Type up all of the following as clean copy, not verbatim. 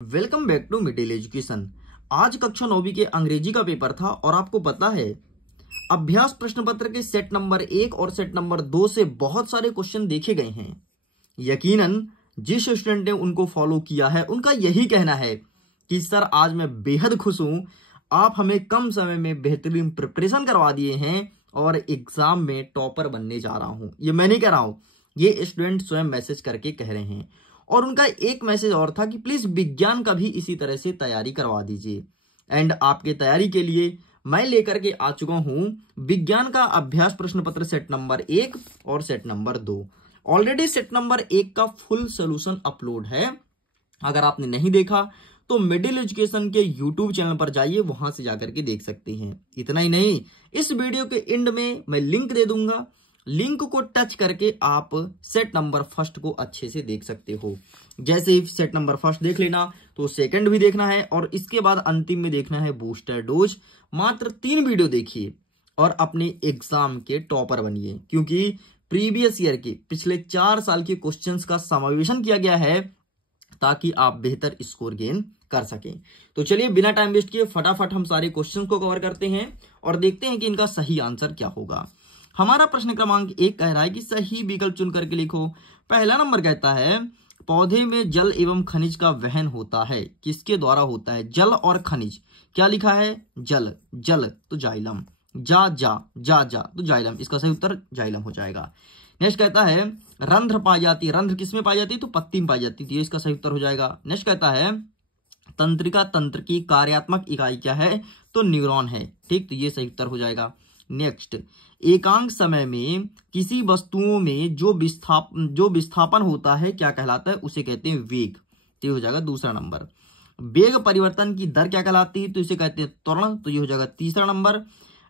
Welcome back to middle education. आज कक्षा 9वीं के अंग्रेजी का पेपर था और आपको पता है अभ्यास प्रश्न पत्र के सेट नंबर 1 और सेट नंबर 2 से बहुत सारे क्वेश्चन देखे गए हैं। यकीनन जिस स्टूडेंट ने उनको फॉलो किया है उनका यही कहना है कि सर आज मैं बेहद खुश हूं, आप हमें कम समय में बेहतरीन प्रिपरेशन करवा दिए हैं और एग्जाम में टॉपर बनने जा रहा हूं। ये मैं नहीं कह रहा हूं, ये स्टूडेंट स्वयं मैसेज करके कह रहे हैं। और उनका एक मैसेज और था कि प्लीज विज्ञान का भी इसी तरह से तैयारी करवा दीजिए। एंड आपके तैयारी के लिए मैं लेकर के आ चुका हूं विज्ञान का अभ्यास प्रश्न पत्र सेट नंबर 1 और set number 2। Already set number 1 का फुल सोल्यूशन अपलोड है। अगर आपने नहीं देखा तो मिडिल एजुकेशन के यूट्यूब चैनल पर जाइए, वहां से जाकर के देख सकते हैं। इतना ही नहीं, इस वीडियो के एंड में मैं लिंक दे दूंगा, लिंक को टच करके आप सेट नंबर फर्स्ट को अच्छे से देख सकते हो। जैसे ही सेट नंबर फर्स्ट देख लेना तो सेकंड भी देखना है और इसके बाद अंतिम में देखना है बूस्टर डोज। मात्र 3 वीडियो देखिए और अपने एग्जाम के टॉपर बनिए, क्योंकि प्रीवियस ईयर के पिछले 4 साल के क्वेश्चंस का समावेशन किया गया है ताकि आप बेहतर स्कोर गेन कर सकें। तो चलिए बिना टाइम वेस्ट किए फटाफट हम सारे क्वेश्चंस को कवर करते हैं और देखते हैं कि इनका सही आंसर क्या होगा। हमारा प्रश्न क्रमांक 1 कह रहा है कि सही विकल्प चुन करके लिखो। पहला नंबर कहता है पौधे में जल एवं खनिज का वहन होता है, किसके द्वारा होता है? जल और खनिज। क्या लिखा है? जल। जल तो जाइलम। जा जा जा जा तो जाइलम, इसका सही उत्तर जाइलम हो जाएगा। नेक्स्ट कहता है रंध्र पाई जाती है, रंध्र किसमें पाई जाती है? तो पत्ती में पाई जाती है, तो ये इसका सही उत्तर हो जाएगा। नेक्स्ट कहता है तंत्रिका तंत्र की कार्यात्मक इकाई क्या है? तो न्यूरॉन है। ठीक, तो ये सही उत्तर हो जाएगा। नेक्स्ट, एकांक समय में किसी वस्तुओं में जो विस्थापन होता है क्या कहलाता है? उसे कहते हैं वेग, तो ये हो जाएगा दूसरा नंबर। वेग परिवर्तन की दर क्या कहलाती है? तो इसे कहते हैं त्वरण, तो ये हो जाएगा तीसरा नंबर।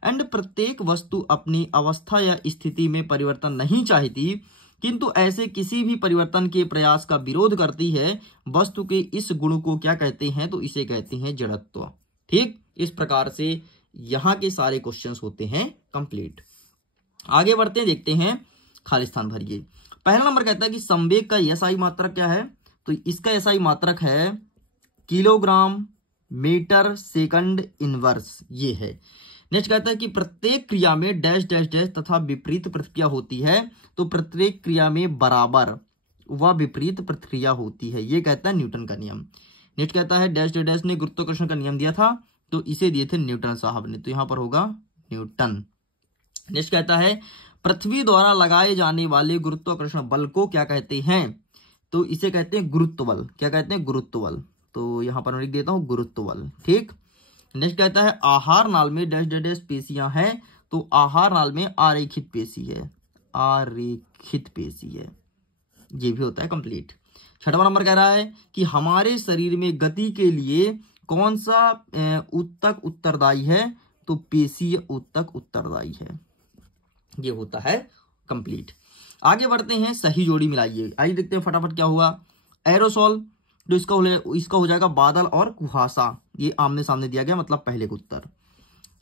एंड प्रत्येक वस्तु अपनी अवस्था या स्थिति में परिवर्तन नहीं चाहती, किंतु ऐसे किसी भी परिवर्तन के प्रयास का विरोध करती है। वस्तु के इस गुण को क्या कहते हैं? तो इसे कहते हैं जड़त्व। ठीक, इस प्रकार से यहां के सारे क्वेश्चंस होते हैं कंप्लीट। आगे बढ़ते हैं, देखते हैं खाली स्थान भरिए। पहला नंबर कहता है कि संवेग का एसआई मात्रक क्या है? तो इसका एसआई मात्रक है किलोग्राम मीटर सेकंड इनवर्स, ये है। नेक्स्ट कहता है कि प्रत्येक क्रिया में डैश डैश डैश तथा विपरीत प्रतिक्रिया होती है, तो प्रत्येक क्रिया में बराबर व विपरीत प्रतिक्रिया होती है, ये कहता है न्यूटन का नियम। नेक्स्ट कहता है डैश डैश डैश ने गुरुत्वाकर्षण का नियम दिया था, तो इसे दिए थे न्यूटन साहब ने, तो यहां पर होगा न्यूटन। नेक्स्ट कहता है पृथ्वी द्वारा लगाए जाने वाले गुरुत्वाकर्षण बल को क्या कहते हैं? तो इसे कहते हैं गुरुत्व बल। क्या कहते हैं? गुरुत्व बल, तो यहां पर मैं लिख देता हूं गुरुत्व बल। ठीक। नेक्स्ट कहता है आहार नाल में डैश डैश डैश पेशियां हैं, तो आहार नाल में आरेखित पेशी है, आरेखित पेशी है, ये भी होता है कंप्लीट। छठवां नंबर कह रहा है कि हमारे शरीर में गति के लिए कौन सा उत्तक उत्तरदायी है? तो पेशीय उत्तक उत्तरदायी है, ये होता है कंप्लीट। आगे बढ़ते हैं, सही जोड़ी मिलाइए। आइए देखते हैं फटाफट क्या हुआ। एरोसोल, तो इसका हो जाएगा बादल और कुहासा, ये आमने सामने दिया गया, मतलब पहले का उत्तर।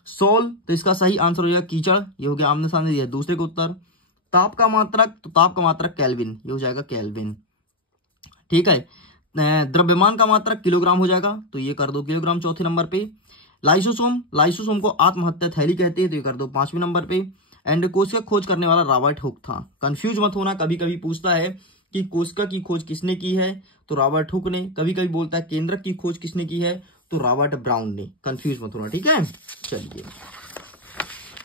सोल, तो इसका सही आंसर हो जाएगा कीचड़, ये हो गया आमने सामने दिया दूसरे का उत्तर। ताप का मात्रक, तो ताप का मात्रक केल्विन, ये हो जाएगा केल्विन। ठीक है। द्रव्यमान का मात्रक किलोग्राम हो जाएगा, तो ये कर दो किलोग्राम चौथे नंबर पे। लाइसोसोम, लाइसोसोम को आत्महत्या थैली कहते हैं, तो ये कर दो 5वें नंबर पे। एंड कोशिका खोज करने वाला रॉबर्ट हुक था। कंफ्यूज मत होना, कभी कभी पूछता है कि कोशिका की खोज किसने की है? तो रॉबर्ट हुक ने। कभी कभी बोलता है केंद्रक की खोज किसने की है? तो रॉबर्ट ब्राउन ने। कंफ्यूज मत होना, ठीक है। चलिए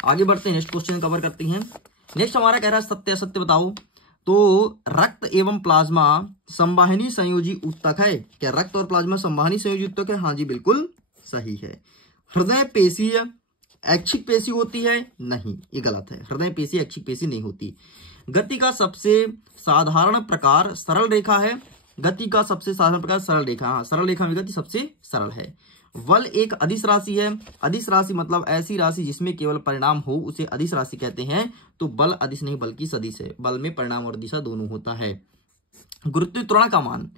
आगे बढ़ते हैं, नेक्स्ट क्वेश्चन कवर करते हैं। नेक्स्ट हमारा कह रहा है सत्य असत्य बताओ। तो रक्त एवं प्लाज्मा संवाहिनी संयोजी उत्तक है। क्या रक्त और प्लाज्मा संवाहिनी संयोजी उत्तक है? हाँ जी, बिल्कुल सही है। हृदय पेशीय ऐच्छिक पेशी होती है? नहीं, ये गलत है। हृदय पेशी ऐच्छिक पेशी नहीं होती। गति का सबसे साधारण प्रकार सरल रेखा है। गति का सबसे साधारण प्रकार सरल रेखा, हाँ, सरल रेखा में गति सबसे सरल है। बल एक अदिश राशि है। अदिश राशि मतलब ऐसी राशि जिसमें केवल परिणाम हो उसे अदिश राशि कहते हैं। तो बल अदिश नहीं बल्कि सदिश है, बल में परिणाम और दिशा दोनों होता है। गुरुत्व त्वरण का मान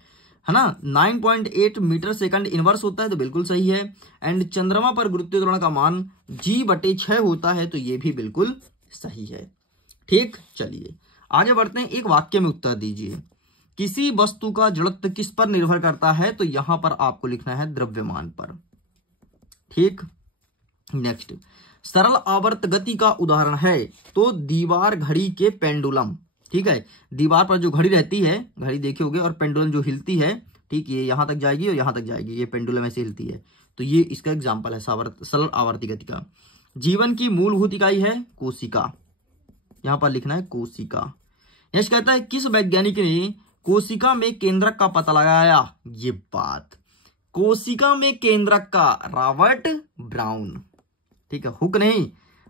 है ना 9.8 मीटर सेकंड इनवर्स होता है, तो बिल्कुल सही है। एंड चंद्रमा पर गुरुत्व त्वरण का मान G/6 होता है, तो ये भी बिल्कुल सही है। ठीक, चलिए आगे बढ़ते हैं। एक वाक्य में उत्तर दीजिए। किसी वस्तु का जड़त्व किस पर निर्भर करता है, तो यहां पर आपको लिखना है द्रव्यमान पर। ठीक, नेक्स्ट, सरल आवर्त गति का उदाहरण है, तो दीवार घड़ी के पेंडुलम। ठीक है, दीवार पर जो घड़ी रहती है, घड़ी देखे होगे, और पेंडुलम जो हिलती है, ठीक, ये यहां तक जाएगी और यहां तक जाएगी, ये पेंडुलम ऐसे हिलती है, तो ये इसका एग्जाम्पल है सरल आवर्ती गति का। जीवन की मूलभूत इकाई है कोशिका, यहां पर लिखना है कोशिका। नेक्स्ट कहता है किस वैज्ञानिक ने कोशिका में केंद्रक का पता लगाया, ये बात, कोशिका में केंद्रक का रॉबर्ट ब्राउन। ठीक है, हुक नहीं,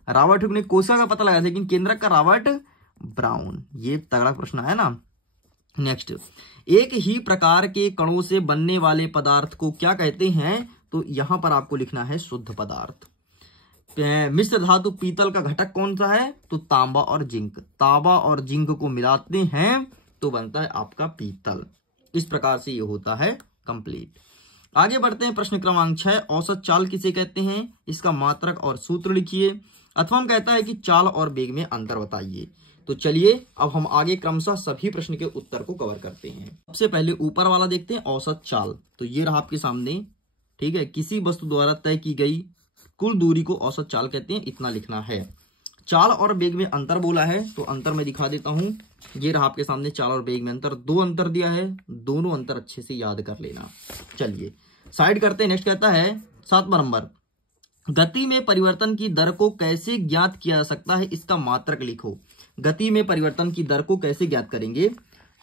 रॉबर्ट हुक ने कोशिका का पता लगाया, लेकिन केंद्रक का रॉबर्ट ब्राउन। ये तगड़ा प्रश्न है ना। नेक्स्ट, एक ही प्रकार के कणों से बनने वाले पदार्थ को क्या कहते हैं, तो यहां पर आपको लिखना है शुद्ध पदार्थ। मिश्र धातु पीतल का घटक कौन सा है, तो तांबा और जिंक। तांबा और जिंक को मिलाते हैं तो बनता है आपका पीतल। इस प्रकार से ये होता है कंप्लीट। आगे बढ़ते हैं, प्रश्न क्रमांक 6, औसत चाल किसे कहते हैं, इसका मात्रक और सूत्र लिखिए। अथवा हम कहता है कि चाल और वेग में अंतर बताइए। तो चलिए अब हम आगे क्रमशः सभी प्रश्न के उत्तर को कवर करते हैं। सबसे पहले ऊपर वाला देखते हैं, औसत चाल। तो ये रहा आपके सामने। ठीक है, किसी वस्तु द्वारा तय की गई कुल दूरी को औसत चाल कहते हैं, इतना लिखना है। चाल और वेग में अंतर बोला है, तो अंतर मैं दिखा देता हूं। ये रहा आपके सामने चाल और वेग में अंतर, 2 अंतर दिया है, दोनों अंतर अच्छे से याद कर लेना। चलिए साइड करते हैं। नेक्स्ट कहता है 7वां नंबर, गति में परिवर्तन की दर को कैसे ज्ञात किया जा सकता है, इसका मात्रक लिखो। गति में परिवर्तन की दर को कैसे ज्ञात करेंगे,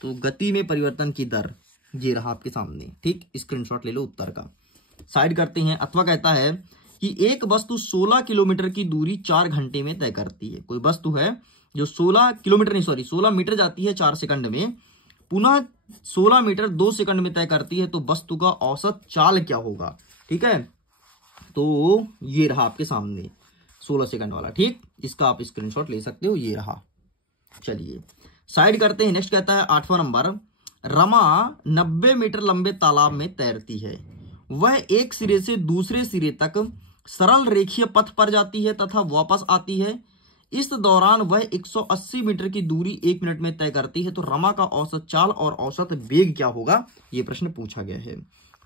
तो गति में परिवर्तन की दर ये रहा आपके सामने। ठीक, स्क्रीनशॉट ले लो उत्तर का। साइड करते हैं। अथवा कहता है कि एक वस्तु 16 किलोमीटर की दूरी 4 घंटे में तय करती है। कोई वस्तु है जो 16 मीटर जाती है 4 सेकंड में, पुनः 16 मीटर 2 सेकंड में तय करती है, तो वस्तु का औसत चाल क्या होगा। ठीक है, तो ये रहा आपके सामने 16 सेकंड वाला। ठीक, इसका आप स्क्रीनशॉट ले सकते हो, ये रहा। चलिए साइड करते हैं। नेक्स्ट कहता है 8वां नंबर, रमा 90 मीटर लंबे तालाब में तैरती है। वह एक सिरे से दूसरे सिरे तक सरल रेखीय पथ पर जाती है तथा वापस आती है। इस दौरान वह 180 मीटर की दूरी 1 मिनट में तय करती है, तो रमा का औसत चाल और औसत वेग क्या होगा, यह प्रश्न पूछा गया है।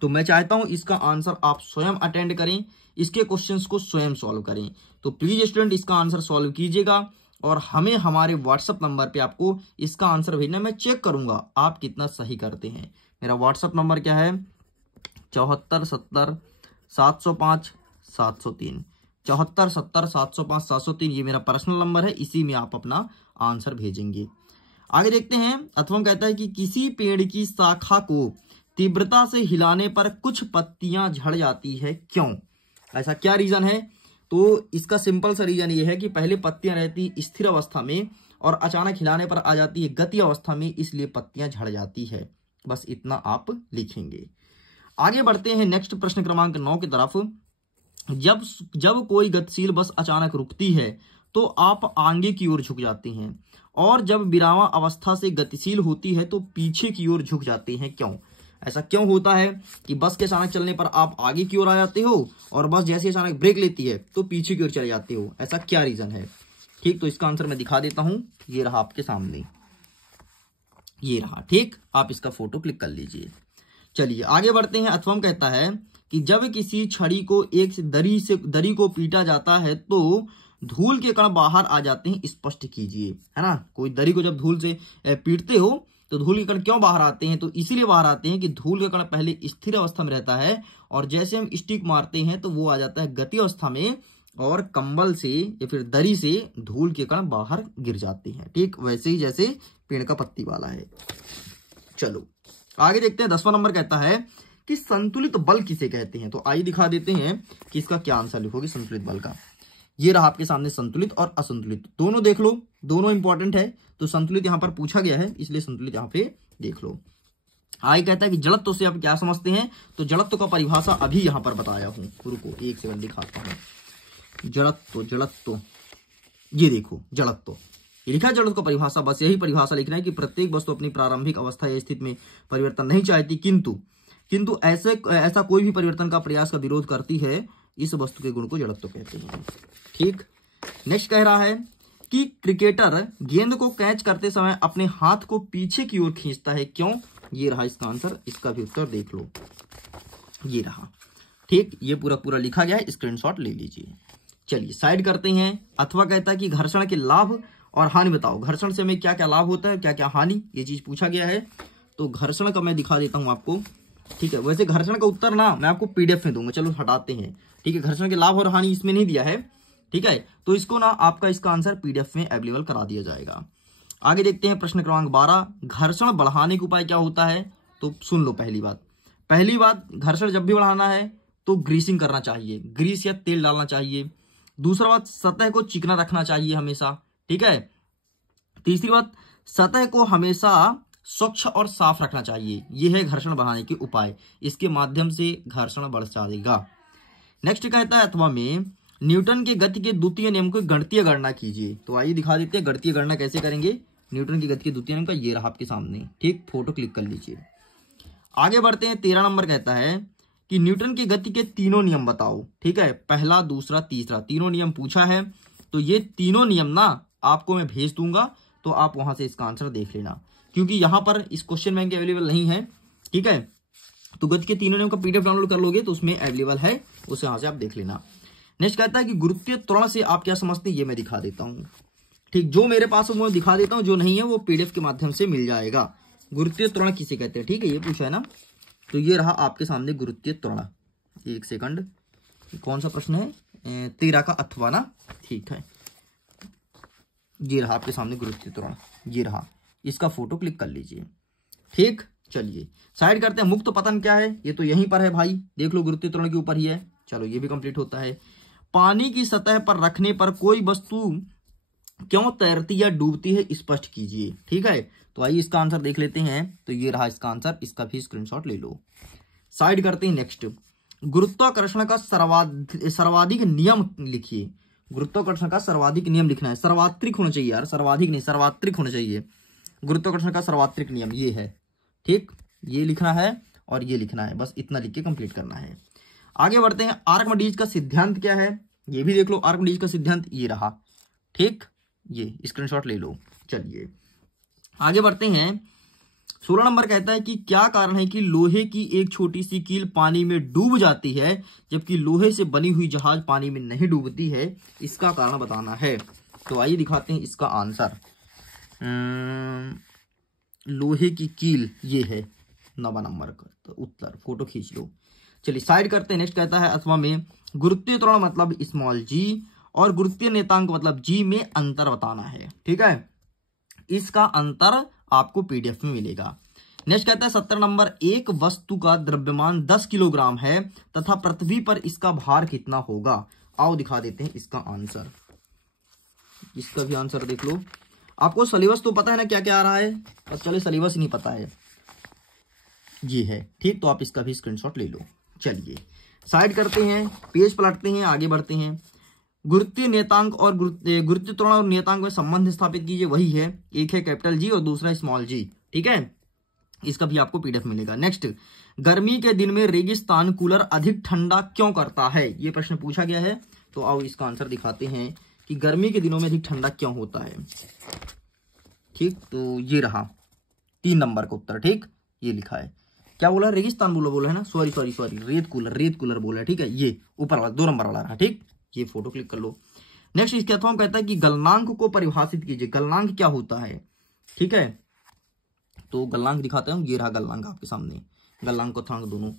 तो मैं चाहता हूं इसका आंसर आप स्वयं अटेंड करें, इसके क्वेश्चंस को स्वयं सॉल्व करें। तो प्लीज स्टूडेंट इसका आंसर सॉल्व कीजिएगा और हमें हमारे व्हाट्सएप नंबर पे आपको इसका आंसर भेजना। मैं चेक करूंगा आप कितना सही करते हैं। मेरा व्हाट्सएप नंबर क्या है, 74 70 705 703, 74 70 705 703, ये मेरा पर्सनल नंबर है। इसी में आप अपना आंसर भेजेंगे। आगे देखते हैं। अथवा कहता है कि किसी पेड़ की शाखा को तीव्रता से हिलाने पर कुछ पत्तियां झड़ जाती है, क्यों, ऐसा क्या रीजन है। तो इसका सिंपल सा रीजन ये है कि पहले पत्तियां रहती स्थिर अवस्था में और अचानक हिलाने पर आ जाती है गति अवस्था में, इसलिए पत्तियां झड़ जाती है। बस इतना आप लिखेंगे। आगे बढ़ते हैं नेक्स्ट प्रश्न क्रमांक 9 की तरफ। जब कोई गतिशील बस अचानक रुकती है तो आप आगे की ओर झुक जाते हैं, और जब विरामा अवस्था से गतिशील होती है तो पीछे की ओर झुक जाते हैं, क्यों। ऐसा क्यों होता है कि बस के अचानक चलने पर आप आगे की ओर आ जाते हो और बस जैसे अचानक ब्रेक लेती है तो पीछे की ओर चले जाते हो, ऐसा क्या रीजन है। ठीक, तो इसका आंसर मैं दिखा देता हूं, ये रहा आपके सामने, ये रहा। ठीक, आप इसका फोटो क्लिक कर लीजिए। चलिए आगे बढ़ते हैं। अथवा कहता है कि जब किसी छड़ी को एक दरी को पीटा जाता है तो धूल के कण बाहर आ जाते हैं, स्पष्ट कीजिए, है ना। कोई दरी को जब धूल से पीटते हो तो धूल के कण क्यों बाहर आते हैं, तो इसीलिए बाहर आते हैं कि धूल के कण पहले स्थिर अवस्था में रहता है और जैसे हम स्टिक मारते हैं तो वो आ जाता है गति अवस्था में और कंबल से या फिर दरी से धूल के कण बाहर गिर जाते हैं। ठीक, वैसे ही जैसे पेड़ का पत्ती वाला है। चलो आगे देखते हैं। 10वां नंबर कहता है कि संतुलित बल किसे कहते हैं। तो आइए दिखा देते हैं कि इसका क्या आंसर लिखोगे संतुलित बल का। ये रहा आपके सामने संतुलित और असंतुलित, दोनों देख लो, दोनों इंपॉर्टेंट है। तो संतुलित यहां पर पूछा गया है इसलिए संतुलित यहां पे देख लो। आगे कहता है कि जड़त्व से आप क्या समझते हैं, तो जड़त्व का परिभाषा अभी यहां पर बताया हूं, रुको 1 सेकंड दिखाता हूं। जड़त्व ये देखो, जड़त्व ये लिखा है, जड़त्व का परिभाषा, बस यही परिभाषा लिखना है कि प्रत्येक वस्तु अपनी प्रारंभिक अवस्था या स्थिति में परिवर्तन नहीं चाहती, किंतु ऐसा कोई भी परिवर्तन का प्रयास का विरोध करती है, इस वस्तु के गुण को जड़त्व कहते हैं। ठीक, नेक्स्ट कह रहा है जबकि क्रिकेटर गेंद को कैच करते समय अपने हाथ को पीछे की ओर खींचता है, क्यों? ये रहा इसका आंसर, इसका भी उत्तर देख लो, ये रहा। ठीक, ये पूरा पूरा लिखा गया है, स्क्रीनशॉट ले लीजिए। चलिए साइड करते हैं। अथवा कहता है कि घर्षण के लाभ और हानि बताओ। घर्षण से हमें क्या क्या लाभ होता है, क्या क्या हानि, ये चीज पूछा गया है। तो घर्षण का मैं दिखा देता हूं आपको। ठीक है, वैसे घर्षण का उत्तर ना मैं आपको पीडीएफ में दूंगा, चलो हटाते हैं। ठीक है, घर्षण के लाभ और हानि इसमें नहीं दिया है। ठीक है, तो इसको ना आपका इसका आंसर पीडीएफ में अवेलेबल करा दिया जाएगा। आगे देखते हैं प्रश्न क्रमांक 12, घर्षण बढ़ाने का उपाय क्या होता है? तो सुन लो पहली बात, घर्षण जब भी बढ़ाना है तो ग्रीसिंग करना चाहिए, ग्रीस या तेल डालना चाहिए। दूसरा बात, सतह को चिकना रखना चाहिए हमेशा। ठीक है, तीसरी बात, सतह को हमेशा स्वच्छ और साफ रखना चाहिए। यह है घर्षण बढ़ाने के उपाय, इसके माध्यम से घर्षण बढ़ जाएगा। नेक्स्ट कहता है अथवा में न्यूटन के गति के द्वितीय नियम को गणितीय गणना कीजिए। तो आइए दिखा देते हैं गणितीय गणना कैसे करेंगे न्यूटन की गति के द्वितीय नियम का। ये रहा आपके सामने। ठीक, फोटो क्लिक कर लीजिए। आगे बढ़ते हैं। 13 नंबर कहता है कि न्यूटन की गति के तीनों नियम बताओ। ठीक है, पहला, दूसरा, तीसरा, तीनों नियम पूछा है। तो ये तीनों नियम ना आपको मैं भेज दूंगा, तो आप वहां से इसका आंसर देख लेना, क्योंकि यहां पर इस क्वेश्चन बैंक अवेलेबल नहीं है। ठीक है, तो गति के तीनों नियम का पीडीएफ डाउनलोड कर लोगे तो उसमें अवेलेबल है, उसे यहां से आप देख लेना। नेक्स्ट कहता है कि गुरुत्वीय त्वरण से आप क्या समझते हैं, ये मैं दिखा देता हूं। ठीक, जो मेरे पास है वो दिखा देता हूं, जो नहीं है वो पीडीएफ के माध्यम से मिल जाएगा। गुरुत्वीय त्वरण किसे कहते हैं? ठीक है, ये पूछा है ना। तो ये रहा आपके सामने गुरुत्वीय त्वरण। एक सेकंड, कौन सा प्रश्न है? 13 का अथवा ना। ठीक है, ये रहा आपके सामने गुरुत्वीय त्वरण, ये रहा, इसका फोटो क्लिक कर लीजिए। ठीक, चलिए साइड करते हैं। मुक्त पतन क्या है? ये तो यहीं पर है भाई, देख लो, गुरुत्वीय त्वरण के ऊपर ही है। चलो ये भी कंप्लीट होता है। पानी की सतह पर रखने पर कोई वस्तु क्यों तैरती या डूबती है, स्पष्ट कीजिए। ठीक है, तो आइए इसका आंसर देख लेते हैं। तो ये रहा इसका आंसर, इसका भी स्क्रीनशॉट ले लो। साइड करते हैं। नेक्स्ट, गुरुत्वाकर्षण का सर्वाधिक नियम लिखिए। गुरुत्वाकर्षण का सर्वाधिक नियम लिखना है, सर्वात्रिक होना चाहिए यार, सर्वाधिक नहीं, सर्वात्रिक होना चाहिए। गुरुत्वाकर्षण का सर्वात्रिक नियम ये है। ठीक, ये लिखना है और ये लिखना है, बस इतना लिख के कंप्लीट करना है। आगे बढ़ते हैं। आर्किमिडीज का सिद्धांत क्या है, ये भी देख लो। आर्किमिडीज का सिद्धांत ये रहा। ठीक, ये स्क्रीनशॉट ले लो। चलिए आगे बढ़ते हैं। 16 नंबर कहता है कि क्या कारण है कि लोहे की एक छोटी सी कील पानी में डूब जाती है जबकि लोहे से बनी हुई जहाज पानी में नहीं डूबती है, इसका कारण बताना है। तो आइए दिखाते हैं इसका आंसर। लोहे की कील ये है 9 नंबर का तो उत्तर, फोटो खींच लो। चलिए साइड करते हैं। नेक्स्ट कहता है अथवा में गुरुत्वीय त्वरण मतलब स्मॉल जी और गुरुत्वीय नियतांक मतलब जी में अंतर बताना है। ठीक है, इसका अंतर आपको पीडीएफ में मिलेगा। नेक्स्ट कहता है 17 नंबर, एक वस्तु का द्रव्यमान 10 किलोग्राम है तथा पृथ्वी पर इसका भार कितना होगा। आओ दिखा देते हैं इसका आंसर। इसका भी आंसर देख लो। आपको सिलेबस तो पता है ना क्या क्या आ रहा है, पर चले सिलेबस नहीं पता है, ये है। ठीक, तो आप इसका भी स्क्रीनशॉट ले लो। चलिए साइड करते हैं, पेज पलटते हैं, आगे बढ़ते हैं। गुरुत्वीय नियतांक और गुरुत्वीय त्वरण और नियतांक में संबंध स्थापित कीजिए, वही है, एक है कैपिटल जी और दूसरा स्मॉल जी। ठीक है, इसका भी आपको पीडीएफ मिलेगा। नेक्स्ट, गर्मी के दिन में रेगिस्तान कूलर अधिक ठंडा क्यों करता है, ये प्रश्न पूछा गया है। तो आओ इसका आंसर दिखाते हैं कि गर्मी के दिनों में अधिक ठंडा क्यों होता है। ठीक, तो ये रहा 3 नंबर का उत्तर। ठीक, ये लिखा है, क्या बोला, रेगिस्तान बोला है ना, सॉरी, रेत कूलर बोला है। ठीक है, ये ऊपर वाला 2 नंबर वाला रहा। ठीक, ये फोटो क्लिक कर लो। नेक्स्ट इसके अथवा कहता है कि गलनांक को परिभाषित कीजिए। गलनांक क्या होता है? ठीक है, तो गलनांक दिखाते हैं, ये रहा गलनांक आपके सामने, गलनांक और थर्नांक दोनों।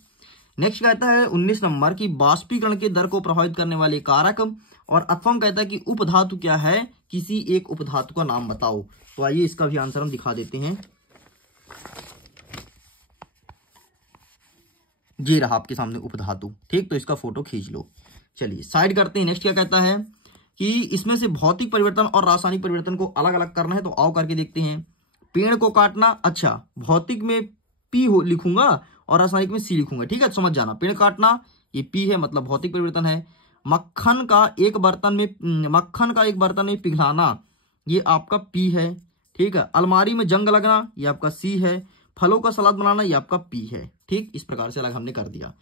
नेक्स्ट कहता है 19 नंबर की बाष्पीकरण के दर को प्रभावित करने वाले कारक, और अथवा कहता है कि उपधातु क्या है, किसी एक उपधातु का नाम बताओ। तो आइए इसका भी आंसर हम दिखा देते हैं। ये रहा आपके सामने उपधातु। ठीक, तो इसका फोटो खींच लो। चलिए साइड करते हैं। नेक्स्ट क्या कहता है कि इसमें से भौतिक परिवर्तन और रासायनिक परिवर्तन को अलग अलग करना है, तो आओ करके देखते हैं। पेड़ को काटना, अच्छा, भौतिक में पी लिखूंगा और रासायनिक में सी लिखूंगा। ठीक है, समझ जाना। पेड़ काटना ये पी है, मतलब भौतिक परिवर्तन है। मक्खन का एक बर्तन में पिघलाना, ये आपका पी है। ठीक है, अलमारी में जंग लगना, ये आपका सी है। फलों का सलाद बनाना, ये आपका पी है। ठीक, इस प्रकार से अलग हमने कर दिया।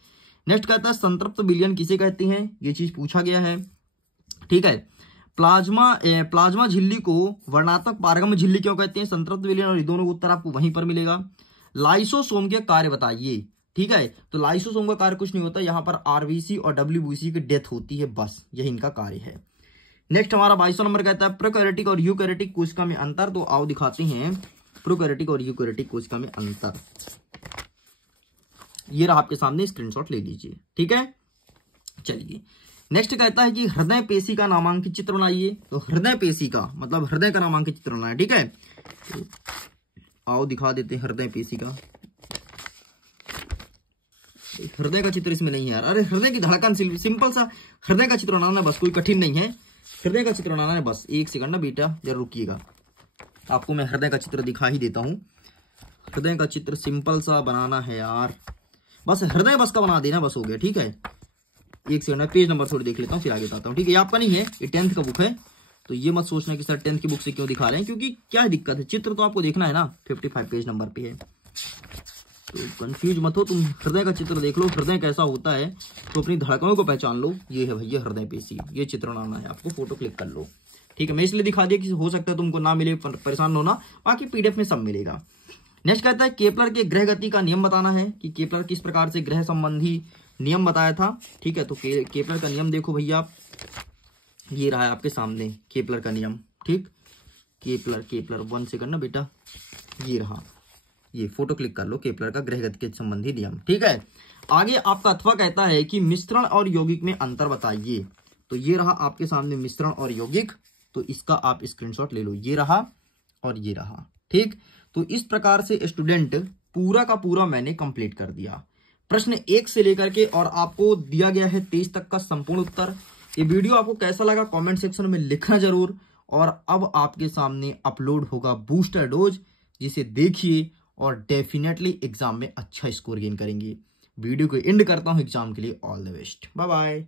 नेक्स्ट कहता है संतृप्त विलयन किसे कहते हैं, ये चीज पूछा गया है। ठीक है, प्लाज्मा झिल्ली को वर्णात्मक पारगम्य झिल्ली क्यों कहते हैं? संतृप्त विलयन और दोनों का उत्तर आपको वहीं पर मिलेगा। लाइसोसोम के कार्य बताइए। ठीक है, तो लाइसोसोम का कार्य कुछ नहीं होता, यहाँ पर आरबीसी और डब्ल्यूबीसी की डेथ होती है, बस यही इनका कार्य है। नेक्स्ट हमारा 22वां नंबर कहता है प्रोकैरियोटिक और यूकैरियोटिक कोशिका में अंतर। तो आओ दिखाते हैं प्रोकैरियोटिक और यूकैरियोटिक कोशिका में अंतर। ये रहा आपके सामने, स्क्रीनशॉट ले लीजिए। ठीक है, चलिए नेक्स्ट कहता है कि हृदय पेशी का नामांकित चित्र बनाइए। तो हृदय पेशी का मतलब हृदय का नामांकित चित्र बनाना है। ठीक है, तो आओ दिखा देते हैं हृदय पेशी का। हृदय का चित्र इसमें नहीं है यार। अरे हृदय की धड़कन, सिंपल सा हृदय का चित्र बनाना है बस, कोई कठिन नहीं है। हृदय का चित्र बनाना है बस। एक सेकंड ना बेटा, जरा रुकिएगा, आपको मैं हृदय का चित्र दिखा ही देता हूँ। हृदय का चित्र सिंपल सा बनाना है यार, बस हृदय बस का बना देना, बस हो गया। ठीक है, एक सेकंड, पेज नंबर थोड़ी देख लेता हूँ, फिर आगे बताता हूँ। ठीक है, ये आपका नहीं है, ये 10th का बुक है, तो ये मत सोचना कि सर 10th की बुक से क्यों दिखा रहे हैं, क्योंकि क्या दिक्कत है, चित्र तो आपको देखना है ना। 55 पेज नंबर पे है, तो कंफ्यूज मत हो तुम। हृदय का चित्र देख लो, हृदय कैसा होता है, तो अपनी धड़कनों को पहचान लो। ये है भैया हृदय पेशी, ये चित्र बनाना है आपको, फोटो क्लिक कर लो। ठीक है, मैं इसलिए दिखा दिया कि हो सकता है तुमको ना मिले, परेशान होना, बाकी पीडीएफ में सब मिलेगा। नेक्स्ट कहता है केपलर के ग्रह गति का नियम बताना है, कि केपलर किस प्रकार से ग्रह संबंधी नियम बताया था। ठीक है, तो केपलर का नियम देखो भैया, ये रहा है आपके सामने केपलर का नियम। ठीक, केपलर 1 सेकंड ना बेटा, ये रहा, ये फोटो क्लिक कर लो, केपलर का ग्रह गति के संबंधी नियम। ठीक है, आगे आपका अथवा कहता है कि मिश्रण और यौगिक में अंतर बताइए। तो ये रहा आपके सामने मिश्रण और यौगिक, तो इसका आप स्क्रीनशॉट ले लो, ये रहा और ये रहा। ठीक, तो इस प्रकार से स्टूडेंट पूरा का पूरा मैंने कंप्लीट कर दिया, प्रश्न 1 से लेकर के, और आपको दिया गया है 23 तक का संपूर्ण उत्तर। ये वीडियो आपको कैसा लगा कमेंट सेक्शन में लिखना जरूर। और अब आपके सामने अपलोड होगा बूस्टर डोज, जिसे देखिए और डेफिनेटली एग्जाम में अच्छा स्कोर गेन करेंगे। वीडियो को एंड करता हूं, एग्जाम के लिए all the best, bye bye.